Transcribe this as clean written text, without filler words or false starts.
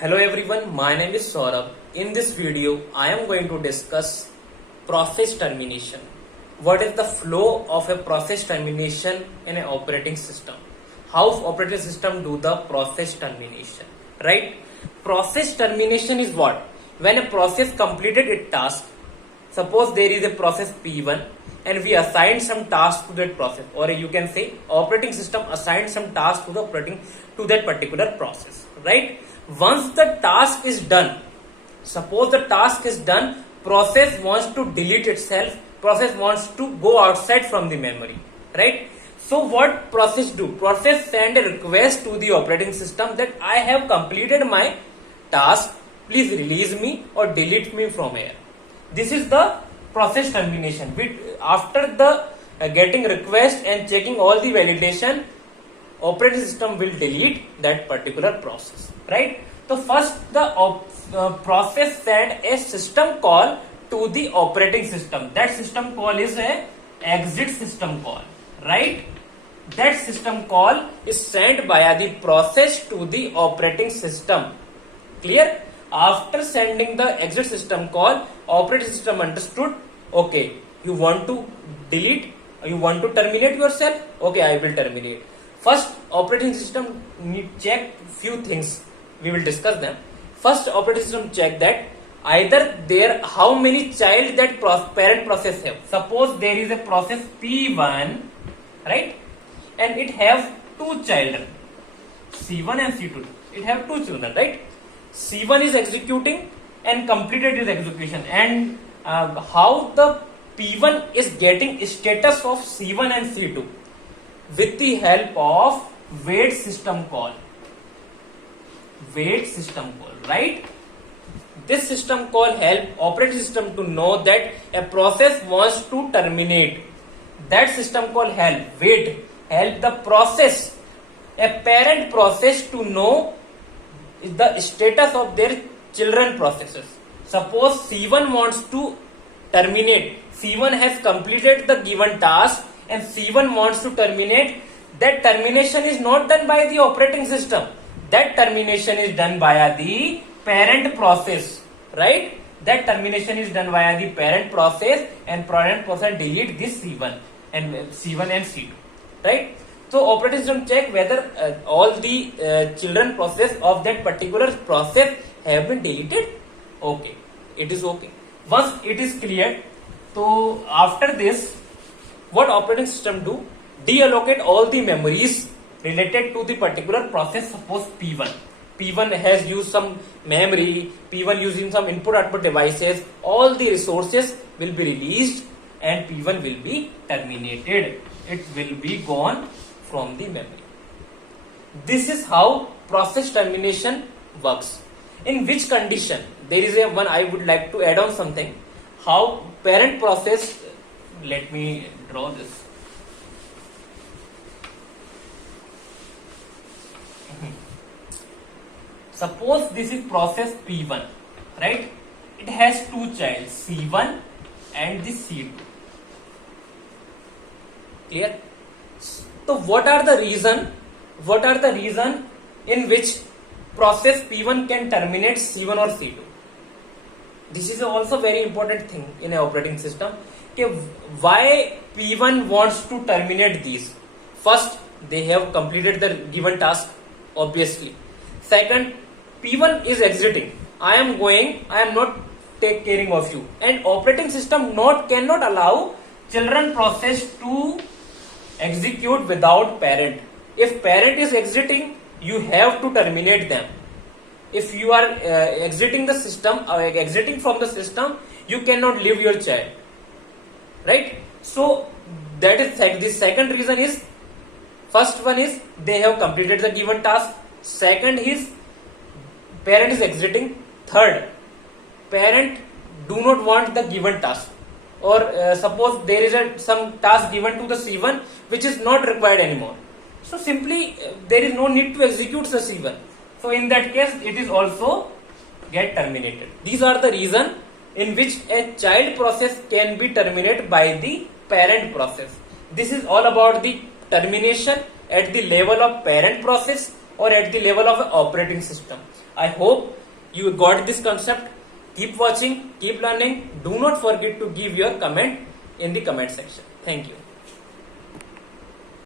Hello everyone, my name is Saurabh. In this video, I am going to discuss process termination. What is the flow of a process termination in an operating system? How operating system do the process termination, right? Process termination is what? When a process completed its task, suppose there is a process P1 and we assign some task to that process, or you can say operating system assigns some task to that particular process, right? Once the task is done, suppose the task is done, process wants to delete itself, process wants to go outside from the memory, right? So what process do? Process send a request to the operating system that I have completed my task, please release me or delete me from here. This is the process termination. After the getting request and checking all the validation, operating system will delete that particular process, right? So first the process send a system call to the operating system. That system call is a exit system call, right? That system call is sent via the process to the operating system. Clear? After sending the exit system call, operating system understood, okay, you want to delete, you want to terminate yourself, okay, I will terminate. First, operating system check few things. We will discuss them. First, operating system check that either there how many child that parent process have. Suppose there is a process P1, right, and it have two children, C1 and C2. It have two children, right? C1 is executing and completed its execution, and how the P1 is getting status of C1 and C2 with the help of wait system call. Wait system call, right? This system call help operating system to know that a process wants to terminate. That system call help the process, a parent process, to know the status of their children processes. Suppose C1 wants to terminate. C1 has completed the given task and C1 wants to terminate. That termination is not done by the operating system. That termination is done via the parent process, right? That termination is done via the parent process, and parent process delete this C1 and C2, right? So operating system check whether all the children process of that particular process have been deleted. Okay, it is okay. Once it is cleared, so after this, what operating system do? Deallocate all the memories related to the particular process. Suppose P1 has used some memory, P1 using some input output devices, all the resources will be released and P1 will be terminated. It will be gone from the memory. This is how process termination works. In which condition? There is a one I would like to add on something. How parent process, let me draw this. Suppose this is process P1, right? It has two childs, C1 and the C2. Clear? So what are the reason in which process P1 can terminate C1 or C2? This is also very important thing in an operating system. Okay, why P1 wants to terminate these? First, they have completed the given task, obviously. Second, P1 is exiting. I am not take caring of you. And operating system cannot allow children process to execute without parent. If parent is exiting, you have to terminate them. If you are exiting the system or exiting from the system, you cannot leave your child, right? So that is the second reason is, first one is they have completed the given task. Second is parent is exiting. Third, parent do not want the given task, or suppose there is some task given to the C1 which is not required anymore. So simply there is no need to execute the C1. So in that case it is also get terminated. These are the reason in which a child process can be terminated by the parent process. This is all about the termination at the level of parent process or at the level of an operating system. I hope you got this concept. Keep watching, keep learning. Do not forget to give your comment in the comment section. Thank you.